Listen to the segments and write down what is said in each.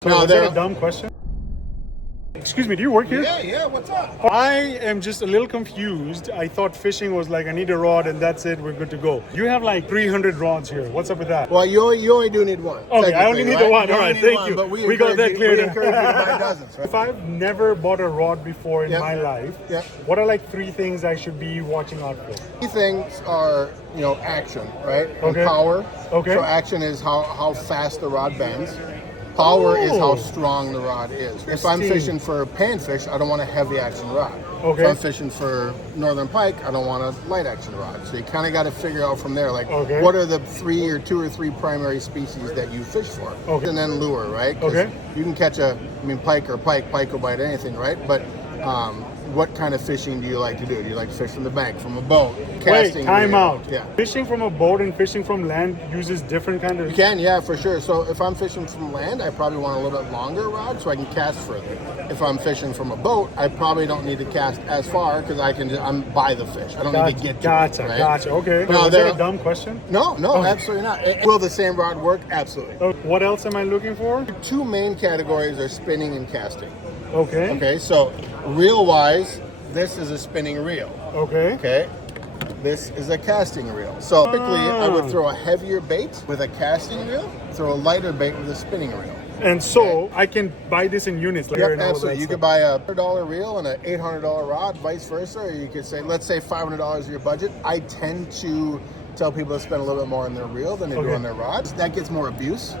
So No, is that a dumb question? Excuse me, do you work here? Yeah, what's up? I am just a little confused. I thought fishing was like, I need a rod and that's it, we're good to go. You have like 300 rods here. What's up with that? Well, you only do need one. Okay, I only need the one. All right, thank you. But We got that clear. We encourage you to buy dozens, right? If I've never bought a rod before in my life, what are like 3 things I should be watching out for? 3 things are, action, right? Okay. And power. Okay. So action is how fast the rod bends. Power is how strong the rod is. If I'm fishing for panfish, I don't want a heavy action rod. Okay. If I'm fishing for northern pike, I don't want a light action rod. So you kind of got to figure out from there, like, what are the 2 or 3 primary species that you fish for? Okay. And then lure, right? Okay. You can catch pike will bite anything, right? But what kind of fishing do you like to do? Do you like to fish from the bank, from a boat, casting? Wait, time out. Yeah. Fishing from a boat and fishing from land uses different kind of... You can, yeah, for sure. So if I'm fishing from land, I probably want a little bit longer rod so I can cast further. If I'm fishing from a boat, I probably don't need to cast as far because I'm by the fish. I don't need to get to it. Right? Gotcha. Okay. Now, is that a dumb question? No, absolutely not. Will the same rod work? Absolutely. What else am I looking for? 2 main categories are spinning and casting. Okay. Okay, so reel-wise, this is a spinning reel. Okay. Okay. This is a casting reel. So typically, I would throw a heavier bait with a casting reel, throw a lighter bait with a spinning reel. And so I can buy this in units. Like Absolutely. You could buy a $100 reel and an $800 rod, vice versa. Or you could say, let's say $500 is your budget. I tend to tell people to spend a little bit more on their reel than they do on their rods. That gets more abuse.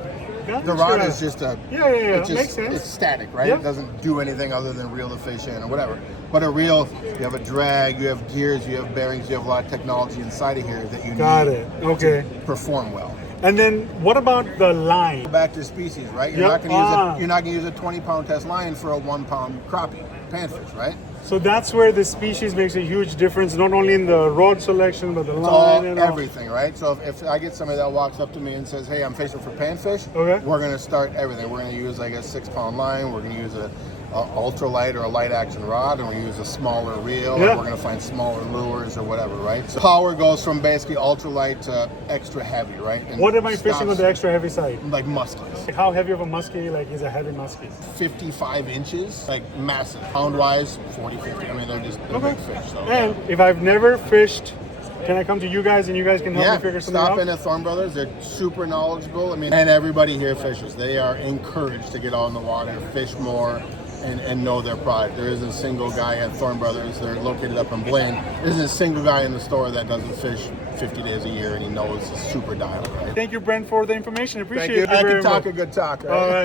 The rod is just makes sense. It's static, right? Yep. It doesn't do anything other than reel the fish in or whatever. But a reel, you have a drag, you have gears, you have bearings, you have a lot of technology inside of here that you need to perform well. And then what about the line? Back to species, right? You're not going to use a 20-pound test line for a 1-pound crappie, panfish, right? So that's where the species makes a huge difference, not only in the rod selection, but the line and everything, right? So if I get somebody that walks up to me and says, hey, I'm fishing for panfish, we're going to start everything. We're going to use like a 6-pound line. We're going to use a ultralight or a light action rod, and we use a smaller reel, and we're going to find smaller lures or whatever, right? So power goes from basically ultralight to extra heavy, right? And what am I fishing with the extra heavy side? Like muskies. Like how heavy of a muskie is a heavy muskie? 55 inches, like massive. Pound-wise, 40, 50. I mean, they're big fish. So. And if I've never fished, can I come to you guys and you guys can help me figure something out? Stop in at Thorn Brothers. They're super knowledgeable. And everybody here fishes. They are encouraged to get out in the water, fish more, and know their product. There isn't a single guy at Thorn Brothers. They're located up in Blaine. There isn't a single guy in the store that doesn't fish 50 days a year, and he knows it's super dialed. Right? Thank you, Brent, for the information. Appreciate it. I can talk a good talk. Right? All right.